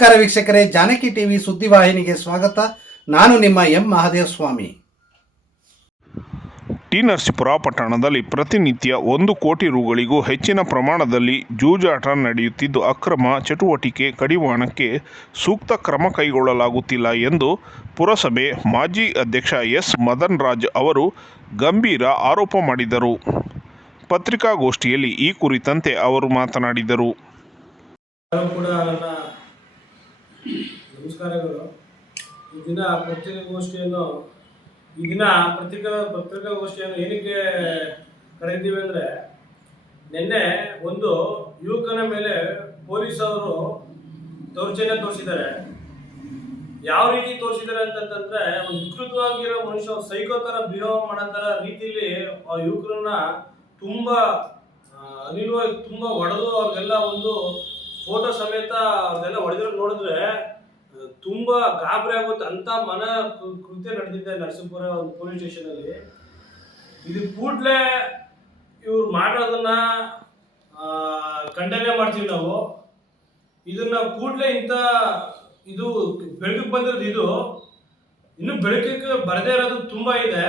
ನಮಸ್ಕಾರ ವೀಕ್ಷಕರೇ ಜಾನಕಿ ಟಿವಿ ಸುದ್ದಿವಾಹಿನಿಗೆ ಸ್ವಾಗತ. ನಾನು ನಿಮ್ಮ ಎಂ ಮಹಾದೇವ ಸ್ವಾಮಿ ಟಿ ನರಸೀಪುರ ಪಟ್ಟಣದಲ್ಲಿ ಪ್ರತಿನಿತ್ಯ ಒಂದು ಕೋಟಿ ರುಗಳಿಗೂ ಹೆಚ್ಚಿನ ಪ್ರಮಾಣದಲ್ಲಿ ಜೂಜಾಟ ನಡೆಯುತ್ತಿದ್ದು ಅಕ್ರಮ ಚಟುವಟಿಕೆ ಕಡಿವಾಣಕ್ಕೆ ಸೂಕ್ತ ಕ್ರಮ ಕೈಗೊಳ್ಳಲಾಗುತ್ತಿಲ್ಲ ಎಂದು ಪುರಸಭೆ ಮಾಜಿ ಅಧ್ಯಕ್ಷ ಎಸ್ ಮದನ್ ರಾಜ್ ಅವರು ಗಂಭೀರ ಆರೋಪ ಮಾಡಿದರು. ಪತ್ರಿಕಾಗೋಷ್ಠಿಯಲ್ಲಿ ಈ ಕುರಿತಂತೆ ಅವರು ಮಾತನಾಡಿದರು. ನಮಸ್ಕಾರಗಳು. ಈ ದಿನ ಪತ್ರಿಕಾಗೋಷ್ಠಿಯನ್ನು, ಈ ದಿನ ಪತ್ರಿಕಾ, ಪತ್ರಿಕಾಗೋಷ್ಠಿಯನ್ನು ಏನಕ್ಕೆ ಕರೆದಿದ್ದೀವಿ ಅಂದರೆ, ನಿನ್ನೆ ಒಂದು ಯುವಕನ ಮೇಲೆ ಪೊಲೀಸ್ ಅವರು ದೌರ್ಜನ್ಯ ತೋರಿಸಿದ್ದಾರೆ. ಯಾವ ರೀತಿ ತೋರಿಸಿದ್ದಾರೆ ಅಂತಂತಂದ್ರೆ, ಒಂದು ವಿಕೃತವಾಗಿರೋ ಮನುಷ್ಯ ಸೈಕೋ ಥರ ಬಿಹೇವ್ ಮಾಡೋ ಥರ ರೀತಿಯಲ್ಲಿ ಆ ಯುವಕರನ್ನ ತುಂಬಾ ಅನಿಲ್ವಾಗಿ ತುಂಬಾ ಹೊಡೆದು ಅವ್ರಿಗೆಲ್ಲ ಒಂದು ಫೋಟೋ ಸಮೇತ ಅದೆಲ್ಲ ಹೊಡೆದ್ರೆ ನೋಡಿದ್ರೆ ತುಂಬಾ ಗಾಬರಿ ಆಗುತ್ತೆ ಅಂತ ಮನ ಕೃತ್ಯ ನಡೆದಿದೆ ನರಸೀಪುರ ಒಂದು ಪೊಲೀಸ್ ಸ್ಟೇಷನ್ ಅಲ್ಲಿ. ಇದು ಕೂಡ್ಲೆ ಇವ್ರು ಮಾಡೋದನ್ನ ಖಂಡನೆ ಮಾಡ್ತೀವಿ ನಾವು. ಇದನ್ನ ಕೂಡ್ಲೆ ಇಂಥ ಇದು ಬೆಳಕಿಗೆ ಬಂದಿರೋದು ಇದು. ಇನ್ನು ಬೆಳಕಿಗೆ ಬರದೇ ಇರೋದು ತುಂಬಾ ಇದೆ.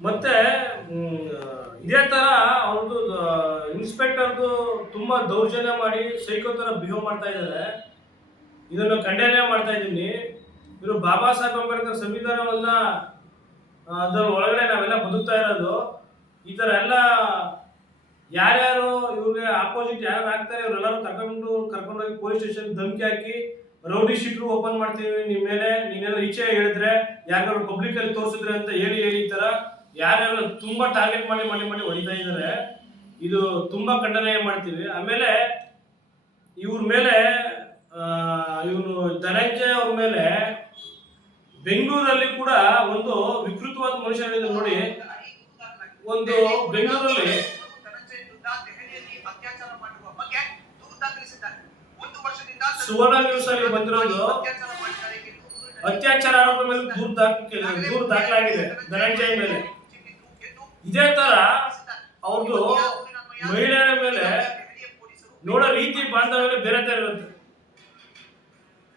ಮತ್ತೆ ಇದೇ ತರ ಅವ್ರದ್ದು ಇನ್ಸ್ಪೆಕ್ಟರ್ದು ತುಂಬಾ ದೌರ್ಜನ್ಯ ಮಾಡಿ ಸೈಕೋ ತರ ಬಿಹೇವ್ ಮಾಡ್ತಾ ಇದ್ದಾರೆ. ಇದನ್ನು ಖಂಡನೆ ಮಾಡ್ತಾ ಇದ್ದೀನಿ. ಇವರು ಬಾಬಾ ಸಾಹೇಬ್ ಅಂಬೇಡ್ಕರ್ ಸಂವಿಧಾನವನ್ನ ಅದರ ಒಳಗಡೆ ನಾವೆಲ್ಲ ಬದುಕ್ತಾ ಇರೋದು. ಈ ತರ ಎಲ್ಲ ಯಾರ್ಯಾರು ಇವ್ರಿಗೆ ಆಪೋಸಿಟ್ ಯಾರು ಆಗ್ತಾರೆ, ಇವರೆಲ್ಲರೂ ಕರ್ಕೊಂಡು, ಕರ್ಕೊಂಡೋಗಿ ಪೊಲೀಸ್ ಸ್ಟೇಷನ್ ಧಮಕಿ ಹಾಕಿ ರೌಡಿ ಶೀಟ್ರು ಓಪನ್ ಮಾಡ್ತೀವಿ ನಿಮ್ಮ ಮೇಲೆ. ನೀನೆಲ್ಲ ಈಚೆ ಹೇಳಿದ್ರೆ ಯಾರು ಪಬ್ಲಿಕ್ ಅಲ್ಲಿ ತೋರಿಸಿದ್ರೆ ಅಂತ ಹೇಳಿ ಹೇಳಿ ಈ ತರ ಯಾರ್ಯಾರು ತುಂಬಾ ಟಾರ್ಗೆಟ್ ಮಾಡಿ ಮಾಡಿ ಮಾಡಿ ಹೊಡಿತಾ ಇದ್ದಾರೆ, ಇದು ತುಂಬಾ ಖಂಡನೆ ಮಾಡ್ತೀವಿ. ಆಮೇಲೆ ಇವ್ರ ಮೇಲೆ ಇವನು ಧನಂಜಯ ಅವ್ರ ಮೇಲೆ ಬೆಂಗಳೂರಲ್ಲಿ ಕೂಡ ಒಂದು ವಿಕೃತವಾದ ಮನುಷ್ಯ ಹೇಳಿದ್ರು ನೋಡಿ. ಒಂದು ಬೆಂಗಳೂರಲ್ಲಿ ಸುವರ್ಣ ನ್ಯೂಸ್ ಅಲ್ಲಿ ಬಂದಿರೋದು ಅತ್ಯಾಚಾರ ಆರೋಪ ಮೇಲೆ ದೂರು ದಾಖಲೆ ದೂರ ದಾಖಲಾಗಿದೆ ಧನಂಜಯ ಮೇಲೆ. ಇದೇ ತರ ಅವ್ರದ್ದು ಮಹಿಳೆಯರ ಮೇಲೆ ನೋಡೋ ರೀತಿ ಬಾಂಧವ್ಯ ಬೇರೆ ತರ ಇರುತ್ತೆ.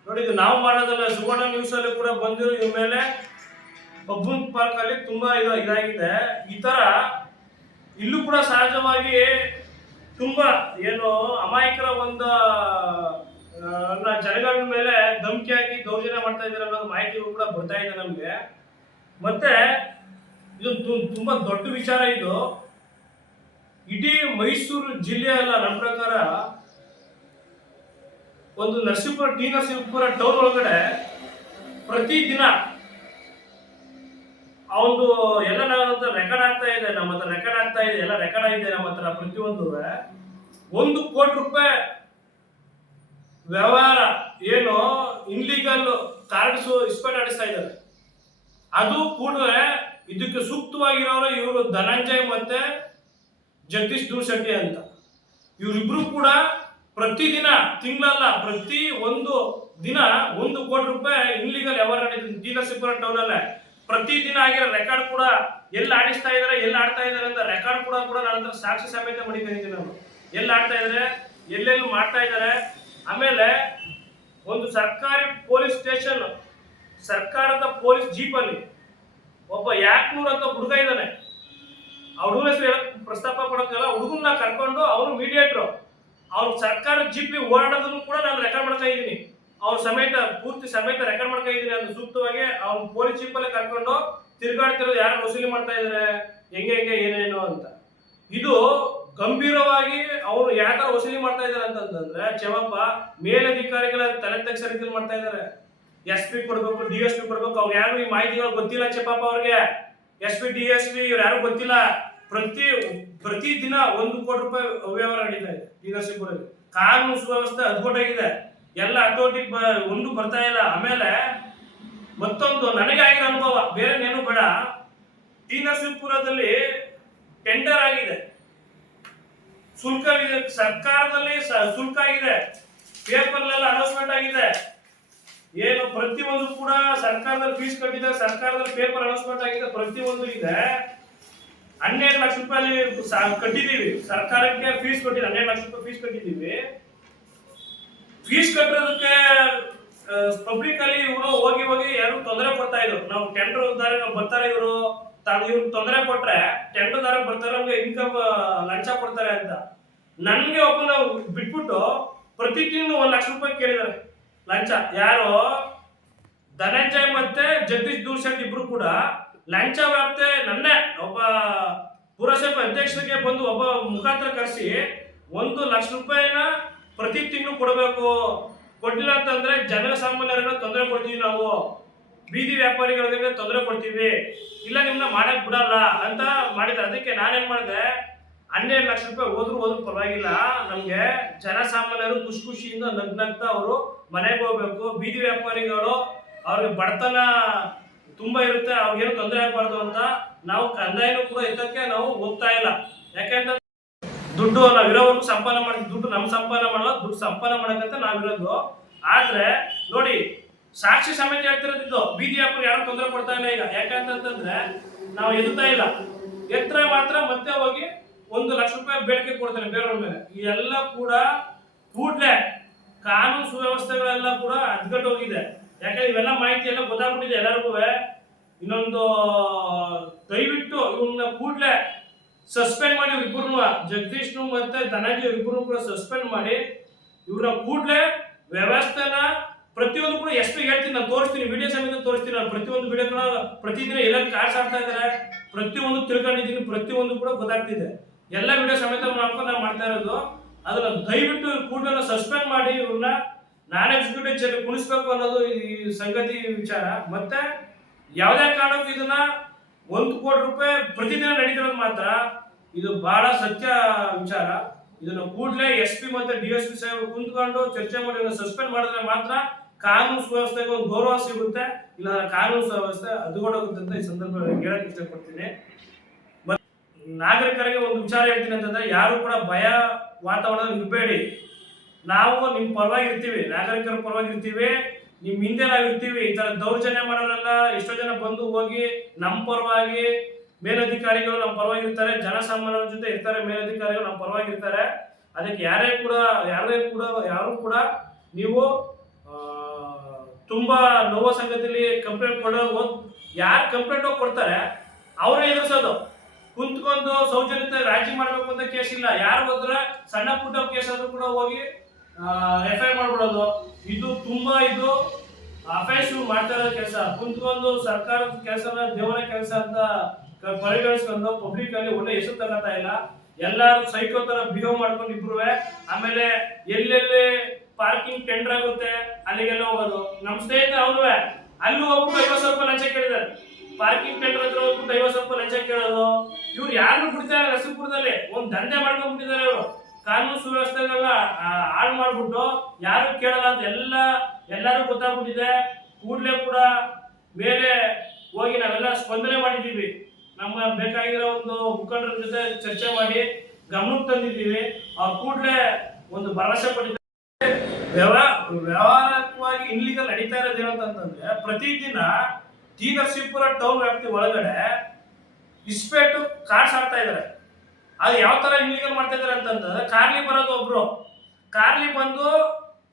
ನೋಡಿ, ಇದು ನಾವು ಮಾಡೋದಲ್ಲ, ಸುವರ್ಣ ನ್ಯೂಸ್ ಅಲ್ಲಿ ಕೂಡ ಬಂದಿರೋ ಇವ್ರ ಮೇಲೆ ಬಬ್ಬನ್ ಪಾರ್ಕ್ ಅಲ್ಲಿ ತುಂಬಾ ಇದು ಇದಾಗಿದೆ. ಈ ತರ ಇಲ್ಲೂ ಕೂಡ ಸಹಜವಾಗಿ ತುಂಬಾ ಏನು ಅಮಾಯಕರ ಒಂದು ಜನಗಳ ಮೇಲೆ ಧಮಕಿ ಹಾಕಿ ದೌರ್ಜನ್ಯ ಮಾಡ್ತಾ ಇದ್ದಾರೆ ಅನ್ನೋದು ಮಾಹಿತಿಗಳು ಕೂಡ ಬರ್ತಾ ಇದೆ ನಮಗೆ. ಮತ್ತೆ ಇದು ತುಂಬಾ ದೊಡ್ಡ ವಿಚಾರ ಇದು. ಇಡೀ ಮೈಸೂರು ಜಿಲ್ಲೆ ಅಲ್ಲ ನಮ್ಮ ಪ್ರಕಾರ ಒಂದು ನರಸೀಪುರ, ಟಿ ನರಸೀಪುರ ಟೌನ್ ಒಳಗಡೆ ಪ್ರತಿದಿನ ಅವನು ಎಲ್ಲ ನನ್ನ ರೆಕಾರ್ಡ್ ಆಗ್ತಾ ಇದೆ, ನಮ್ಮ ಹತ್ರ ರೆಕಾರ್ಡ್ ಆಗ್ತಾ ಇದೆ, ಎಲ್ಲ ರೆಕಾರ್ಡ್ ಆಗಿದೆ ನಮ್ಮ ಹತ್ರ ಪ್ರತಿಯೊಂದು. ಒಂದು ಕೋಟಿ ರೂಪಾಯಿ ವ್ಯವಹಾರ ಏನು ಇನ್ಲೀಗಲ್ ಕಾರ್ಡ್ಸ್ ಇಸ್ಪೆಟ್ ಆಡಿಸ್ತಾ ಇದ್ದಾರೆ. ಅದು ಕೂಡಲೇ ಇದಕ್ಕೆ ಸೂಕ್ತವಾಗಿರೋರು ಇವರು ಧನಂಜಯ್ ಮತ್ತೆ ಜಗದೀಶ್ ದೂರ್ಶೆಟ್ಟಿ ಅಂತ. ಇವರಿಬ್ರು ಕೂಡ ಪ್ರತಿದಿನ, ತಿಂಗಳಲ್ಲ, ಪ್ರತಿ ಒಂದು ದಿನ ಒಂದು ಕೋಟಿ ರೂಪಾಯಿ ಇನ್ಲೀಗಲ್ ವ್ಯವಹಾರ ನಡೀತಿದೆ ಟಿ ನರಸೀಪುರ ಟೌನ್ ಅಲ್ಲೇ ಪ್ರತಿದಿನ ಆಗಿರೋ ರೆಕಾರ್ಡ್ ಕೂಡ ಎಲ್ಲಿ ಆಡಿಸ್ತಾ ಇದಾರೆ, ಎಲ್ಲಿ ಆಡ್ತಾ ಇದಾರೆ ಅಂತ ರೆಕಾರ್ಡ್ ಕೂಡ ಕೂಡ ಹತ್ರ ಸಾಕ್ಷಿ ಸಮೇತ ಮಡಿಕೊಂಡಿದ್ದೀನಿ ನಾನು ಎಲ್ಲಿ ಆಡ್ತಾ ಇದಾರೆ, ಎಲ್ಲೆಲ್ಲಿ ಮಾಡ್ತಾ ಇದ್ದಾರೆ ಆಮೇಲೆ ಒಂದು ಸರ್ಕಾರಿ ಪೊಲೀಸ್ ಸ್ಟೇಷನ್ ಸರ್ಕಾರದ ಪೊಲೀಸ್ ಜೀಪಲ್ಲಿ ಒಬ್ಬ ಯಾಕ್ನೂರ್ ಅಂತ ಹುಡುಗ ಇದ್ದಾನೆ ಆ ಹುಡುಗನ ಹೆಸರು ಪ್ರಸ್ತಾಪ ಕೊಡೋಕ್ಕಲ್ಲ ಹುಡುಗನ್ನ ಕರ್ಕೊಂಡು ಅವರು ಮೀಡಿಯೇಟ್ರು ಅವ್ರ ಸರ್ಕಾರ ಜಿಪ್ಪಿ ಓಡಾಡೋದನ್ನು ಕೂಡ ನಾನು ರೆಕಾರ್ಡ್ ಮಾಡ್ತಾ ಇದ್ದೀನಿ. ಅವ್ರ ಸಮೇತ, ಪೂರ್ತಿ ಸಮೇತ ರೆಕಾರ್ಡ್ ಮಾಡ್ತಾ ಇದ್ದೀನಿ ಅದು ಸೂಕ್ತವಾಗಿ ಅವ್ನು ಪೊಲೀಸ್ ಜೀಪಲ್ಲೇ ಕರ್ಕೊಂಡು ತಿರುಗಾಡ್ತಿರೋದು ಯಾರು ವಸೂಲಿ ಮಾಡ್ತಾ ಇದ್ದಾರೆ ಹೆಂಗೆ ಹೆಂಗೆ, ಏನೇನು ಅಂತ. ಇದು ಗಂಭೀರವಾಗಿ ಅವರು ಯಾವ ತರ ವಸೂಲಿ ಮಾಡ್ತಾ ಇದ್ದಾರೆ ಅಂತಂದ್ರೆ, ಚೆವಪ್ಪ ಮೇಲಧಿಕಾರಿಗಳ ತಲೆ ತಗ್ಸ ರೀತಿಯಲ್ಲಿ ಮಾಡ್ತಾ ಇದ್ದಾರೆ ಎಸ್ ಪಿ ಕೊಡ್ಬೇಕು ಡಿ ಎಸ್ ಪಿ ಕೊಡ್ಬೇಕು, ಅವ್ರು ಯಾರು ಈ ಮಾಹಿತಿಗಳು ಗೊತ್ತಿಲ್ಲ ಚಪ್ಪಪ್ಪ ಅವ್ರಿಗೆ. S P D S P ಇವ್ರು ಯಾರು ಗೊತ್ತಿಲ್ಲ. ಪ್ರತಿ ಪ್ರತಿ ದಿನ ಒಂದು ಕೋಟಿ ರೂಪಾಯಿ ಅವ್ಯವಹಾರ ನಡೀತಾ ಇದೆ ನರಸೀಪುರಲ್ಲಿ ಕಾನೂನು ಸುವ್ಯವಸ್ಥೆ ಹದ್ಗೊಟ್ಟಾಗಿದೆ ಎಲ್ಲ ಹತೋಟಿ ಒಂದು ಬರ್ತಾ ಇಲ್ಲ. ಆಮೇಲೆ ಮತ್ತೊಂದು ನನಗೆ ಆಗಿರೋ ಅನುಭವ, ಬೇರೆ ಏನು ಬೇಡ. ಟಿ ಟೆಂಡರ್ ಆಗಿದೆ. ಶುಲ್ಕವಿದೆ ಸರ್ಕಾರದಲ್ಲಿ ಶುಲ್ಕ ಆಗಿದೆ. ಪೇಪರ್ಲೆಲ್ಲ ಅನೌನ್ಸ್ಮೆಂಟ್ ಆಗಿದೆ. ಏನು ಪ್ರತಿಯೊಂದು ಕೂಡ ಸರ್ಕಾರದಲ್ಲಿ ಫೀಸ್ ಕಟ್ಟಿದೆ ಸರ್ಕಾರದಲ್ಲಿ ಪೇಪರ್ ಅನೌನ್ಸ್ಮೆಂಟ್ ಆಗಿದೆ, ಪ್ರತಿಯೊಂದು ಇದೆ. ಹನ್ನೆರಡು ಲಕ್ಷ ರೂಪಾಯಿ ಕಟ್ಟಿದೀವಿ ಸರ್ಕಾರಕ್ಕೆ ಫೀಸ್ ಕೊಟ್ಟಿದ್ದು ಹನ್ನೆರಡು ಲಕ್ಷ ರೂಪಾಯಿ ಫೀಸ್ ಕಟ್ಟಿದೀವಿ ಫೀಸ್ ಕಟ್ಟಿರೋದಕ್ಕೆ ಪಬ್ಲಿಕ್ ಅಲ್ಲಿ ಇವರು ಹೋಗಿ ಹೋಗಿ ಯಾರು ತೊಂದರೆ ಕೊಡ್ತಾ ಇದ್ರು. ನಾವು ಟೆಂಡರ್ ದಾರ ಬರ್ತಾರೆ ಇವರು. ತಾನು ಇವ್ರು ತೊಂದರೆ ಕೊಟ್ರೆ ಟೆಂಡರ್ ದಾರ ಬರ್ತಾರೆ, ನಮ್ಗೆ ಇನ್ಕಮ್ ಲಂಚ ಕೊಡ್ತಾರೆ ಅಂತ. ನನ್ಗೆ ನಾವು ಬಿಟ್ಬಿಟ್ಟು ಪ್ರತಿ ತಿಂಗಳು ಒಂದ್ ಲಕ್ಷ ರೂಪಾಯಿ ಕೇಳಿದ್ದಾರೆ. ಲಂಚ. ಯಾರು? ಧನಂಜಯ್ ಮತ್ತೆ ಜಗದೀಶ್ ದೂರ್ಶೆಟ್ ಇಬ್ರು ಕೂಡ ಲಂಚ ವ್ಯಾಪ್ತಿ ನನ್ನೇ, ಒಬ್ಬ ಪುರಸಭೆ ಅಧ್ಯಕ್ಷರಿಗೆ ಬಂದು ಒಬ್ಬ ಮುಖಾಂತರ ಕರೆಸಿ ಒಂದು ಲಕ್ಷ ರೂಪಾಯಿನ ಪ್ರತಿ ತಿಂಗಳು ಕೊಡಬೇಕು. ಕೊಟ್ಟಿಲ್ಲ ಅಂತಂದ್ರೆ ಜನಸಾಮಾನ್ಯರನ್ನ ತೊಂದರೆ ಕೊಡ್ತೀವಿ ನಾವು. ಬೀದಿ ವ್ಯಾಪಾರಿಗಳಿಗೆ ತೊಂದರೆ ಕೊಡ್ತೀವಿ. ಇಲ್ಲ, ನಿಮ್ನ ಮಾಡಕ್ ಬಿಡಲ್ಲ ಅಂತ ಮಾಡಿದ್ರೆ ಅದಕ್ಕೆ ನಾನೇನ್ ಮಾಡಿದೆ? ಹನ್ನೆರಡು ಲಕ್ಷ ರೂಪಾಯಿ ಹೋದ್ರು ಹೋದ್ರು ಪರವಾಗಿಲ್ಲ. ನಮ್ಗೆ ಜನಸಾಮಾನ್ಯರು ಖುಷಿ ಖುಷಿಯಿಂದ ನಗ್ ನಗ್ತಾ ಅವರು ಮನೆಗೆ ಹೋಗ್ಬೇಕು. ಬೀದಿ ವ್ಯಾಪಾರಿಗಳು ಅವ್ರಿಗೆ ಬಡತನ ತುಂಬಾ ಇರುತ್ತೆ. ಅವ್ರಿಗೇನು ತೊಂದರೆ ಆಗಬಾರ್ದು ಅಂತ ನಾವು ಕಂದಾಯನೂ ಕೂಡ ಇದಕ್ಕೆ ನಾವು ಹೋಗ್ತಾ ಇಲ್ಲ. ಯಾಕೆಂದ್ರೆ ದುಡ್ಡು ನಾವ್ ಇರೋವರೆಗೂ ಸಂಪಾದನೆ ಮಾಡ್ತೀವಿ ದುಡ್ಡು ನಮ್ ಸಂಪಾದನೆ ಮಾಡಲ್ಲ, ದುಡ್ಡು ಸಂಪಾದನೆ ಮಾಡಕ್ಕಂತ ನಾವಿರೋದು ಆದ್ರೆ ನೋಡಿ, ಸಾಕ್ಷಿ ಸಮೇತ ಹೇಳ್ತಿರೋದಿದ್ದು ಬೀದಿ ವ್ಯಾಪಾರ ಯಾರು ತೊಂದರೆ ಕೊಡ್ತಾ ಇಲ್ಲ ಈಗ. ಯಾಕಂತಂದ್ರೆ ನಾವು ಎದುತ್ತಾ ಇಲ್ಲ. ಎತ್ತರ ಮಾತ್ರ ಮತ್ತೆ ಹೋಗಿ ಒಂದು ಲಕ್ಷ ರೂಪಾಯಿ ಬೇಡಿಕೆ ಕೊಡ್ತಾರೆ ಬೇರೆಯವ್ರ ಮೇಲೆ. ಇದೆಲ್ಲ ಕೂಡ ಕೂಡಲೇ ಕಾನೂನು ಸುವ್ಯವಸ್ಥೆಗಳೆಲ್ಲ ಕೂಡ ಅದ್ಗಟ್ಟೋಗಿದೆ ಯಾಕಂದ್ರೆ ಇವೆಲ್ಲ ಮಾಹಿತಿ ಎಲ್ಲ ಗೊತ್ತಾಗ್ಬಿಟ್ಟಿದೆ ಎಲ್ಲರಿಗೂ. ಇನ್ನೊಂದು, ದಯವಿಟ್ಟು ಇವನ್ನ ಕೂಡ್ಲೆ ಸಸ್ಪೆಂಡ್ ಮಾಡಿ ಇಬ್ಬರು ಜಗದೀಶ್ನು ಮತ್ತೆ ಧನಂಜಯ ಇಬ್ಬರು ಕೂಡ ಸಸ್ಪೆಂಡ್ ಮಾಡಿ ಇವ್ರನ್ನ ಕೂಡ್ಲೆ ವ್ಯವಸ್ಥೆನ ಪ್ರತಿಯೊಂದು ಕೂಡ ಎಷ್ಟು ಹೇಳ್ತೀನಿ, ನಾನು ತೋರಿಸ್ತೀನಿ, ವಿಡಿಯೋ ಸಮೇತ ತೋರಿಸ್ತೀನಿ, ನಾನು ಪ್ರತಿಯೊಂದು ವಿಡಿಯೋ ಕೂಡ ಪ್ರತಿದಿನ ಎಲ್ಲ ಕಾರ್ಡ್ಸ್ ಆಗ್ತಾ ಇದ್ದಾರೆ ಪ್ರತಿಯೊಂದು ತಿಳ್ಕೊಂಡಿದ್ದೀನಿ, ಪ್ರತಿಯೊಂದು ಕೂಡ ಗೊತ್ತಾಗ್ತಿದೆ. ಎಲ್ಲ ವಿಡಿಯೋ ಸಮೇತ ಮಾಡ್ಕೊಂಡು ನಾನು ಮಾಡ್ತಾ ಇರೋದು. ಅದನ್ನ ದಯವಿಟ್ಟು ಕೂಡಲೇ ಸಸ್ಪೆಂಡ್ ಮಾಡಿ ಇವ್ರನ್ನ ನಾನ್ ಎಕ್ಸಿಕ್ಯೂಟಿವ್ ಚೇರ್ ಕುಣಿಸ್ಬೇಕು ಅನ್ನೋದು ಈ ಸಂಗತಿ ವಿಚಾರ. ಮತ್ತೆ ಯಾವುದೇ ಕಾರಣಕ್ಕೂ ಇದನ್ನ ಒಂದು ಕೋಟಿ ರೂಪಾಯಿ ಪ್ರತಿದಿನ ನಡೀತಿರೋದು ಮಾತ್ರ ಇದು ಬಹಳ ಸತ್ಯ ವಿಚಾರ. ಇದನ್ನ ಕೂಡಲೇ ಎಸ್ ಪಿ ಮತ್ತೆ ಡಿ ಎಸ್ ಪಿ ಸಾಹೇಬರು ಕುಂತ್ಕೊಂಡು ಚರ್ಚೆ ಮಾಡಿ ಸಸ್ಪೆಂಡ್ ಮಾಡಿದ್ರೆ ಮಾತ್ರ ಕಾನೂನು ಸುವ್ಯವಸ್ಥೆಗೆ ಒಂದು ಗೌರವ ಸಿಗುತ್ತೆ. ಇಲ್ಲ ಕಾನೂನು ಸುವ್ಯವಸ್ಥೆ ಹದಗೊಡೋಗುತ್ತೆ ಅಂತ ಈ ಸಂದರ್ಭದಲ್ಲಿ ಹೇಳಕ್ ಇಷ್ಟಪಡ್ತೀನಿ. ನಾಗರಿಕರಿಗೆ ಒಂದು ವಿಚಾರ ಹೇಳ್ತೀನಿ ಅಂತಂದ್ರೆ, ಯಾರು ಕೂಡ ಭಯ ವಾತಾವರಣ ಇರಬೇಡಿ. ನಾವು ನಿಮ್ಮ ಪರವಾಗಿ ಇರ್ತೀವಿ, ನಾಗರಿಕರ ಪರವಾಗಿ ಇರ್ತೀವಿ ನಿಮ್ಮ ಹಿಂದೆ ನಾವು ಇರ್ತೀವಿ, ಈ ತರ ದೌರ್ಜನ್ಯ ಮಾಡೋರೆಲ್ಲ ಎಷ್ಟೋ ಜನ ಬಂದು ಹೋಗಿ ನಮ್ಮ ಪರವಾಗಿ ಮೇಲಧಿಕಾರಿಗಳು ನಮ್ಮ ಪರವಾಗಿ ಇರ್ತಾರೆ, ಜನಸಾಮಾನ್ಯರ ಜೊತೆ ಇರ್ತಾರೆ, ಮೇಲಧಿಕಾರಿಗಳು ನಮ್ಮ ಪರವಾಗಿ ಇರ್ತಾರೆ. ಅದಕ್ಕೆ ಯಾರೇ ಕೂಡ ಯಾರೇ ಕೂಡ, ಯಾರು ಕೂಡ ನೀವು ತುಂಬಾ ನೋವು ಸಂಗತಿಯಲ್ಲಿ ಕಂಪ್ಲೇಂಟ್ ಕೊಡೋ ಯಾರು ಕಂಪ್ಲೇಂಟ್ ಹೋಗಿ ಕೊಡ್ತಾರೆ, ಅವರೇ ಎದುರಿಸೋದು. ಕುಂತ್ಕೊಂಡು ಸೌಜನ್ಯತೆ ರಾಜಿ ಮಾಡ್ಬೇಕು ಅಂತ ಕೇಸ್ ಇಲ್ಲ. ಯಾರು ಹೋದ್ರೆ ಸಣ್ಣ ಪುಟ್ಟ ಕೇಸ್ ಆದ್ರೂ ಕೂಡ ಹೋಗಿ ಎಫ್ ಐ ಮಾಡ್ಬಿಡೋದು. ಇದು ತುಂಬಾ ಇದು ಅಫೆನ್ಸಿವ್ ಮಾಡ್ತಾ ಇರೋ ಕೆಲಸ. ಕುಂತ್ಕೊಂಡು ಸರ್ಕಾರದ ಕೆಲಸನ ದೇವರ ಕೆಲಸ ಅಂತ ಪರಿಗಣಿಸ್ಕೊಂಡು ಪಬ್ಲಿಕ್ ಅಲ್ಲಿ ಒಳ್ಳೆ ಹೆಸರು ತಗೋತಾ ಇಲ್ಲ. ಎಲ್ಲಾರು ಸೈಕೋ ತರ ಬಿಹೇವ್ ಮಾಡ್ಕೊಂಡು ಇಬ್ರು, ಆಮೇಲೆ ಎಲ್ಲೆಲ್ಲಿ ಪಾರ್ಕಿಂಗ್ ಟೆಂಡರ್ ಆಗುತ್ತೆ, ಅಲ್ಲಿಗೆಲ್ಲ ಹೋಗೋದು. ನಮ್ಮ ಸ್ನೇಹಿತರು ಅವನು ಅಲ್ಲೂ ಹೋಗ್ಬಿಟ್ಟು ಐವತ್ತು ಸಾವಿರ ರೂಪಾಯಿ ಲಂಚ ಕೇಳಿದ್ದಾರೆ. ಪಾರ್ಕಿಂಗ್ ಟೆಂಡರ್ ಹತ್ರ ಹೋಗ್ಬಿಟ್ಟು ಐವತ್ತು ಸ್ವಲ್ಪ ಲಂಚ ಕೇಳೋದು. ಇವ್ರು ಯಾರು ಬಿಡ್ತಾರೆ ರಸಪುರದಲ್ಲಿ ಒಂದ್ ದಂಧೆ ಮಾಡ್ಕೊಂಡ್ಬಿಟ್ಟಿದ್ದಾರೆ ಇವರು ಕಾನೂನು ಸುವ್ಯವಸ್ಥೆಗಳನ್ನ ಹಾಳು ಮಾಡ್ಬಿಟ್ಟು ಯಾರು ಕೇಳಲ್ಲ ಅಂತ ಎಲ್ಲ ಎಲ್ಲರೂ ಗೊತ್ತಾಗ್ಬಿಟ್ಟಿದೆ. ಕೂಡಲೇ ಕೂಡ ಮೇಲೆ ಹೋಗಿ ನಾವೆಲ್ಲ ಸ್ಪಂದನೆ ಮಾಡಿದ್ದೀವಿ. ನಮ್ಮ ಬೇಕಾಗಿರೋ ಒಂದು ಮುಖಂಡರ ಜೊತೆ ಚರ್ಚೆ ಮಾಡಿ ಗಮನಕ್ಕೆ ತಂದಿದ್ದೀವಿ. ಆ ಕೂಡಲೇ ಒಂದು ಭರವಸೆ ಪಟ್ಟಿದ್ದಾರೆ ವ್ಯವಹಾರ, ವ್ಯವಹಾರಕವಾಗಿ ಇನ್ಲೀಗಲ್ ನಡೀತಾ ಇರೋದು ಏನಂತಂದ್ರೆ ಪ್ರತಿದಿನ ಟಿ ನರಸೀಪುರ ಟೌನ್ ವ್ಯಾಪ್ತಿ ಒಳಗಡೆ ಇಸ್ಪೇಟು ಕಾರ್ಸ್ ಆಡ್ತಾ ಇದ್ದಾರೆ ಅದು ಯಾವ ತರ ಇನ್ಲೀಗಲ್ ಮಾಡ್ತಾ ಇದಾರೆ ಅಂತಂದ್ರೆ, ಕಾರ್ಲಿ ಬರೋದು ಒಬ್ರು. ಕಾರ್ಲಿ ಬಂದು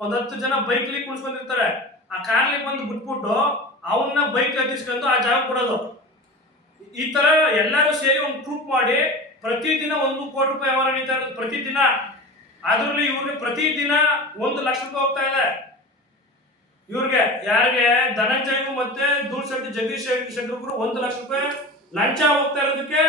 ಒಂದ್ ಹತ್ತು ಜನ ಬೈಕ್ಲಿ ಕುಣಿಸ್ಕೊಂಡಿರ್ತಾರೆ ಆ ಕಾರ್ಲಿ ಬಂದು ಬಿಟ್ಬಿಟ್ಟು ಅವನ್ನ ಬೈಕ್ ಹತ್ತಿಸ್ಕೊಂಡು ಆ ಜಾಗ ಕೊಡೋದು ಈ ತರ ಎಲ್ಲರೂ ಸೇರಿ ಒಂದು ಗ್ರೂಪ್ ಮಾಡಿ ಪ್ರತಿದಿನ ಒಂದು ಕೋಟಿ ರೂಪಾಯಿ ವ್ಯವಹಾರ ನಡೀತಾ ಇರೋದು ಪ್ರತಿದಿನ. ಅದರಲ್ಲಿ ಇವ್ರಿಗೆ ಪ್ರತಿದಿನ ಒಂದು ಲಕ್ಷ ರೂಪಾಯಿ ಹೋಗ್ತಾ ಇದೆ. ಇವ್ರಿಗೆ ಯಾರಿಗೆ ಧನಂಜಯಗೂ ಮತ್ತೆ ದೂರ್ಶೆಟ್ಟಿ ಜಗದೀಶ್ ಶೆಟ್ಟರ್ಗೂ ಒಂದು ಲಕ್ಷ ರೂಪಾಯಿ ಲಂಚ ಹೋಗ್ತಾ ಇರೋದಕ್ಕೆ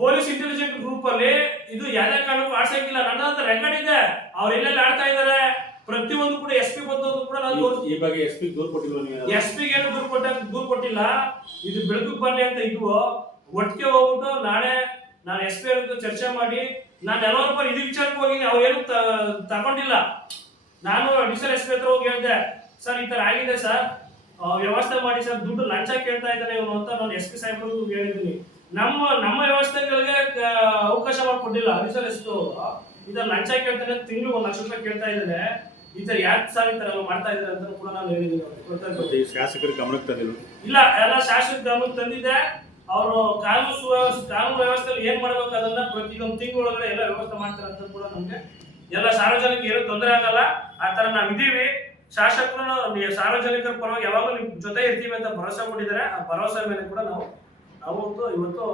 ಪೊಲೀಸ್ ಇಂಟೆಲಿಜೆಂಟ್ ಗ್ರೂಪ್ ಅಲ್ಲಿ ಇದು ಯಾವ್ದೇ ಕಾರಣಕ್ಕೂ ಆಡ್ಸಂಗಿಲ್ಲ. ನನ್ನ ಹತ್ರ ರೆಕಾರ್ಡ್ ಇದೆ. ಅವ್ರು ಎಲ್ಲೆಲ್ಲಿ ಆಡ್ತಾ ಇದಾರೆ? ಪ್ರತಿಯೊಂದು ಕೂಡ ಎಸ್ ಪಿ ಬಂದದ್ದು ಕೂಡ ನಾನು ಈ ಬಗ್ಗೆ ಎಸ್ ಪಿ ದೂರ್ ಕೊಟ್ಟಿಲ್ಲ ಎಸ್ ಪಿ ಏನು ದೂರು ಕೊಟ್ಟ ದೂರು ಕೊಟ್ಟಿಲ್ಲ. ಇದು ಬೆಳಕು ಬರ್ಲಿ ಅಂತ ಇದ್ವು. ಒಟ್ಟಿಗೆ ಹೋಗ್ಬಿಟ್ಟು ನಾಳೆ ನಾನು ಎಸ್ ಪಿ ಅವ್ರ ಚರ್ಚೆ ಮಾಡಿ ನಾನು ಎಲ್ಲರೂ ಇದು ವಿಚಾರಕ್ಕೆ ಹೋಗಿ ಅವ್ರು ಏನು ತಗೊಂಡಿಲ್ಲ. ನಾನು ಅಡಿಷನಲ್ ಎಸ್ ಪಿ ಹತ್ರ ಹೋಗಿ ಹೇಳಿದೆ ಸರ್ ಈ ತರ ಆಗಿದೆ ಸರ್. ವ್ಯವಸ್ಥೆ ಮಾಡಿ ಸರ್ ದುಡ್ಡು ಲಂಚ ಕೇಳ್ತಾ ಇದ್ದಾರೆ ಇವನು ಅಂತ ನಾನು ಎಸ್ ಪಿ ಸಾಹೇಬ್ರು ಹೇಳಿದ್ದೀನಿ. ನಮ್ಮ ನಮ್ಮ ವ್ಯವಸ್ಥೆಗಳಿಗೆ ಅವಕಾಶ ಮಾಡಿಕೊಟ್ಟಿಲ್ಲ. ಅಡಿಷನಲ್ ಎಸ್ ಈ ತರ ಲಂಚ ಕೇಳ್ತಾನೆ ತಿಂಗಳು ಒಂದು ಲಕ್ಷ ರೂಪಾಯಿ ಕೇಳ್ತಾ ಇದ್ದಾನೆ ಈ ತರ ಯಾಕೆ ಸರ್ ಈ ತರ ಮಾಡ್ತಾ ಇದ್ದಾರೆ ಅಂತ ಕೂಡ ನಾನು ಹೇಳಿದ್ದೀನಿ ಶಾಸಕರು ಶಾಸಕರ ಗಮನಕ್ಕೆ ತಂದಿಲ್ಲ ಇಲ್ಲ ಎಲ್ಲ ಶಾಸಕ ಗಮನಕ್ಕೆ ತಂದಿದ್ದೆ. ಅವರು ಕಾನೂನು ಸುವ್ಯವಸ್ಥೆ ಕಾನೂನು ವ್ಯವಸ್ಥೆಯಲ್ಲಿ ಏನ್ ಮಾಡ್ಬೇಕು ಅದನ್ನ ಪ್ರತಿ ಒಂದು ತಿಂಗಳೊಳಗಡೆ ಎಲ್ಲ ವ್ಯವಸ್ಥೆ ಮಾಡ್ತಾರೆ ಅಂತ ಕೂಡ ನಮ್ಗೆ ಎಲ್ಲ ಸಾರ್ವಜನಿಕ ಏನು ತೊಂದರೆ ಆಗಲ್ಲ. ಆ ಥರ ನಾವು ಇದೀವಿ ಶಾಸಕರು ಸಾರ್ವಜನಿಕರ ಪರವಾಗಿ ಯಾವಾಗಲೂ ನಿಮ್ಮ ಜೊತೆ ಇರ್ತೀವಿ ಅಂತ ಭರವಸೆ ಕೊಟ್ಟಿದ್ದಾರೆ. ಆ ಭರವಸೆ ಮೇಲೆ ಕೂಡ ನಾವು ನಾವು ಇವತ್ತು